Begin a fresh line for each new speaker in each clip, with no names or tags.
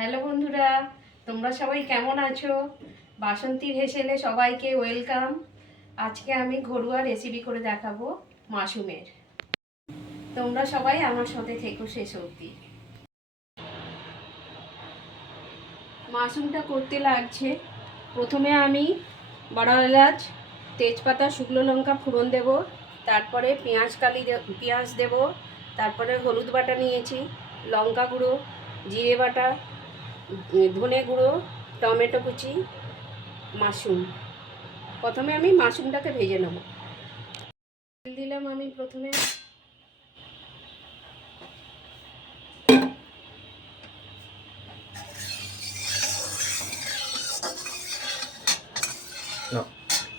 Hello বন্ধুরা, তোমরা সবাই কেমন আছো? বাসন্তীর হেসেলে সবাইকে ওয়েলকাম। আজকে আমি ঘরোয়া রেসিপি করে দেখাবো মাশরুমের। তোমরা সবাই আমার সাথে থেকো শেষ অবধি। মাশরুমটা করতে লাগছে। প্রথমে আমি বড় এলাচ, তেজপাতা, শুকনো লঙ্কা ফোড়ন দেব। তারপরে পেঁয়াজ কালি পেঁয়াজ দেব। তারপরে হলুদ বাটা নিয়েছি, লঙ্কা গুঁড়ো, জিরে বাটা ধনে গুঁড়ো টমেটো কুচি মাশরুম। প্রথমে আমি মাশরুমটাকে ভেজে নেব। তেল দিলাম আমি প্রথমে।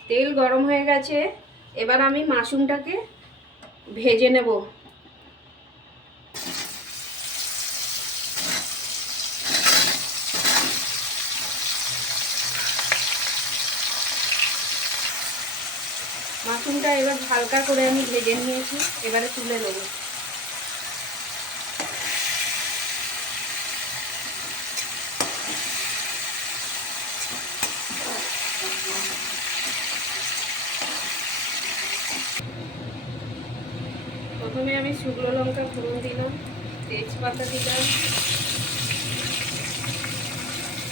তেল গরম হয়ে গেছে। এবার আমি মাশরুমটাকে ভেজে নেব। মাশরুমটা এবার হালকা করে আমি ভেজে নিয়েছি, এবারে তুলে নেব। প্রথমে আমি শুকনো লঙ্কা ফোড়ন দিলাম, তেজপাতা দিলাম,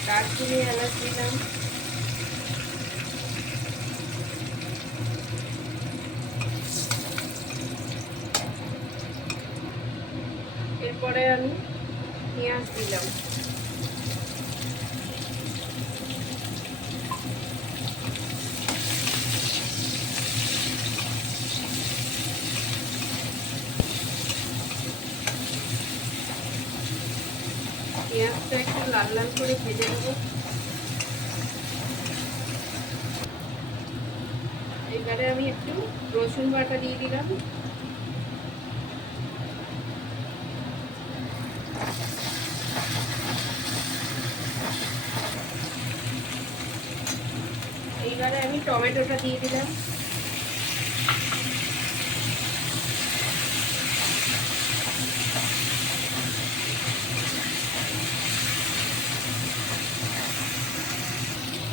দারচিনি এলাচ দিলাম। এরপরে আমি পেঁয়াজ দিলাম পেঁয়াজটা একটু লাল লাল করে ভেজে নেব। এবারে আমি একটু রসুন বাটা দিয়ে দিলাম। এইবারে আমি টমেটোটা দিয়ে দিলাম।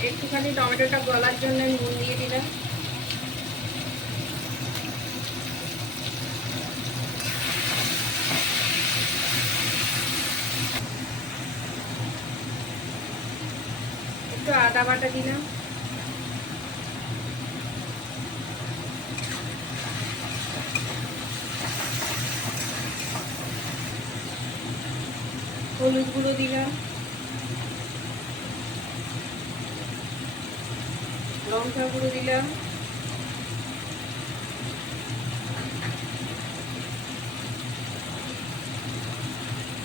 একটুখানি টমেটোটা গলার জন্য নুন দিয়ে দিলাম। একটু আদা বাটা দিলাম। হলুদ গুঁড়ো দিলাম। লঙ্কা গুঁড়ো দিলাম।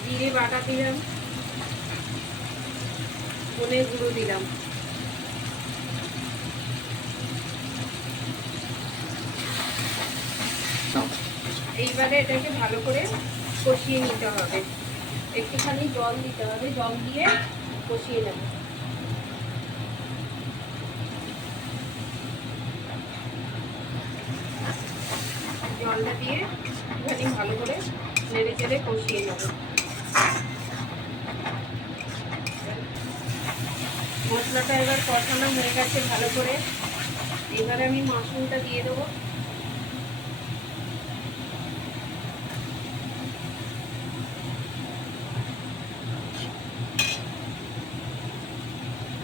জিরে বাটা দিলাম। ধনে গুঁড়ো দিলাম এইবারে এটাকে ভালো করে কষিয়ে নিতে হবে। একটুখানি জল দিতে হবে, জল দিয়ে কষিয়ে নেব। জলটা দিয়ে একটুখানি ভালো করে নেড়ে চেড়ে কষিয়ে নেব। মশলাটা এবার কষানো হয়ে গেছে ভালো করে। এবার আমি মাশরুমটা দিয়ে দেবো।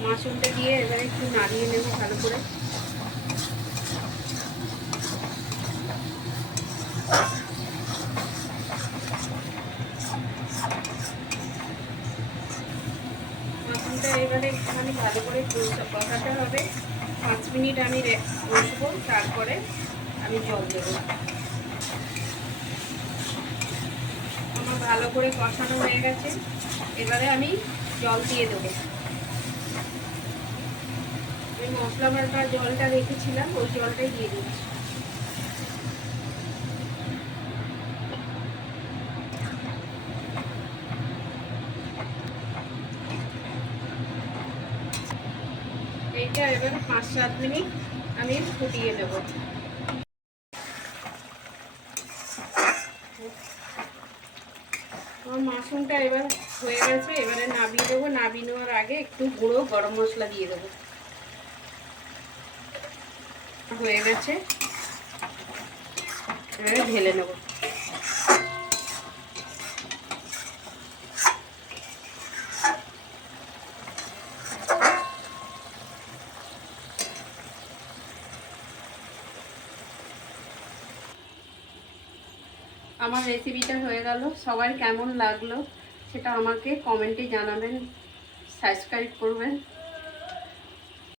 মাশরুমটা দিয়ে এবারে একটু নাড়িয়ে নেব ভালো করে। মাশরুমটা এবারে একটুখানি ভালো করে কষাতে হবে। পাঁচ মিনিট আমি বসবো, তারপরে আমি জল দেবো। আমার ভালো করে কষানো হয়ে গেছে। এবারে আমি জল দিয়ে দেবো। মশলা বাটা জলটা রেখেছিলাম, ওই জলটাই দিয়ে দিচ্ছি। এইটা এবার পাঁচ সাত মিনিট আমি ফুটিয়ে আমার মাশরুমটা এবার হয়ে গেছে, এবারে নাবিয়ে দেবো। নাবিয়ে নেওয়ার আগে একটু গুঁড়ো গরম মশলা দিয়ে দেবো। হয়ে গেছে। এবারে ঢেলে নেব। আমার রেসিপিটা হয়ে গেল। সবার কেমন লাগল সেটা আমাকে কমেন্টে জানাবেন সাবস্ক্রাইব করবেন।